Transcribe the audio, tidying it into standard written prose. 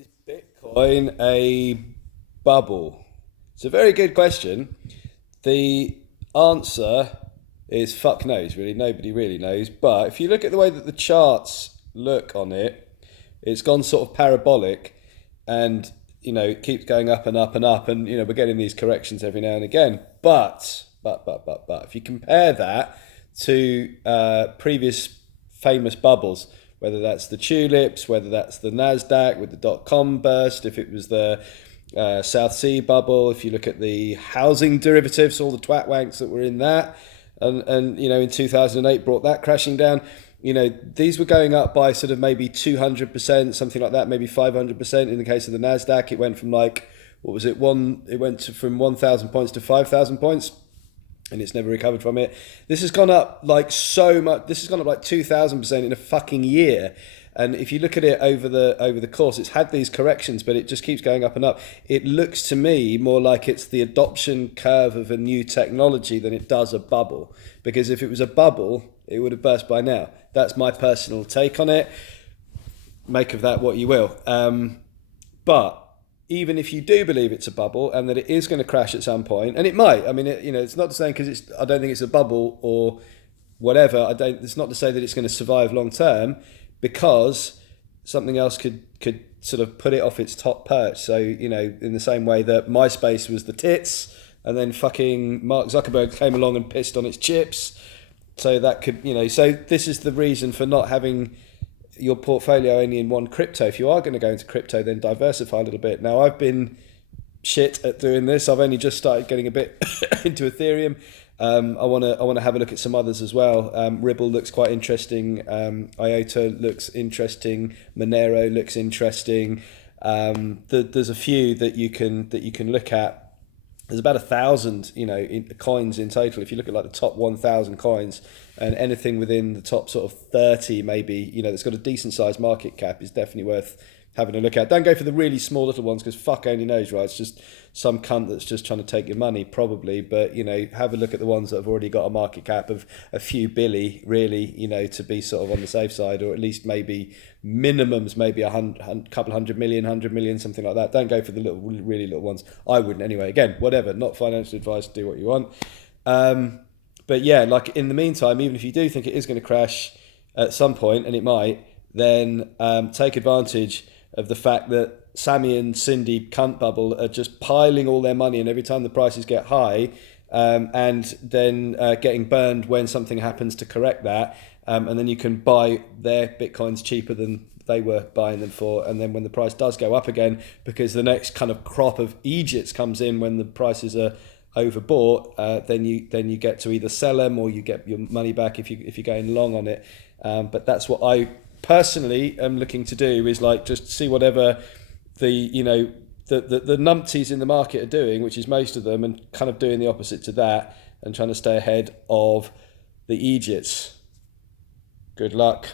Is Bitcoin a bubble? It's a very good question. The answer is fuck knows, really. Nobody really knows. But if you look at the way that the charts look on it, it's gone sort of parabolic and, it keeps going up and up and up. And, we're getting these corrections every now and again. But, if you compare that to previous famous bubbles, whether that's the tulips, whether that's the Nasdaq with the dot-com burst, if it was the South Sea bubble, if you look at the housing derivatives, all the twat wanks that were in that, and in 2008 brought that crashing down. These were going up by sort of maybe 200%, something like that, maybe 500%. In the case of the Nasdaq, it went from like, what was it? It went from 1,000 points to 5,000 points. And it's never recovered from it. This has gone up like so much. This has gone up like 2,000% in a fucking year. And if you look at it over the course, it's had these corrections, but it just keeps going up and up. It looks to me more like it's the adoption curve of a new technology than it does a bubble. Because if it was a bubble, it would have burst by now. That's my personal take on it. Make of that what you will. But even if you do believe it's a bubble and that it is going to crash at some point, and it might. I mean, it's not to say because I don't think it's a bubble or whatever. It's not to say that it's going to survive long term, because something else could sort of put it off its top perch. So in the same way that MySpace was the tits, and then fucking Mark Zuckerberg came along and pissed on its chips. So that could So this is the reason for not having your portfolio only in one crypto. If you are going to go into crypto, then diversify a little bit. Now, I've been shit at doing this. I've only just started getting a bit into Ethereum. I want to have a look at some others as well. Ripple looks quite interesting. IOTA looks interesting. Monero looks interesting. There's a few that you can look at. There's about 1,000, coins in total. If you look at like the top 1,000 coins, and anything within the top sort of 30, maybe, that's got a decent sized market cap is definitely worth having a look at. Don't go for the really small little ones, because fuck only knows, right? It's just some cunt that's just trying to take your money, probably. But have a look at the ones that have already got a market cap of a few billy, really, to be sort of on the safe side, or at least maybe minimums, maybe a couple 100 million, something like that. Don't go for the really little ones. I wouldn't anyway. Again, whatever, not financial advice. Do what you want. But yeah, like in the meantime, even if you do think it is going to crash at some point, and it might, then take advantage of the fact that Sammy and Cindy cunt bubble are just piling all their money, and every time the prices get high, and then getting burned when something happens to correct that, and then you can buy their bitcoins cheaper than they were buying them for, and then when the price does go up again, because the next kind of crop of Egypts comes in when the prices are overbought, then you get to either sell them or you get your money back if you're going long on it. But that's what I personally am looking to do, is like just see whatever the numpties in the market are doing, which is most of them, and kind of doing the opposite to that and trying to stay ahead of the Egypts. Good luck.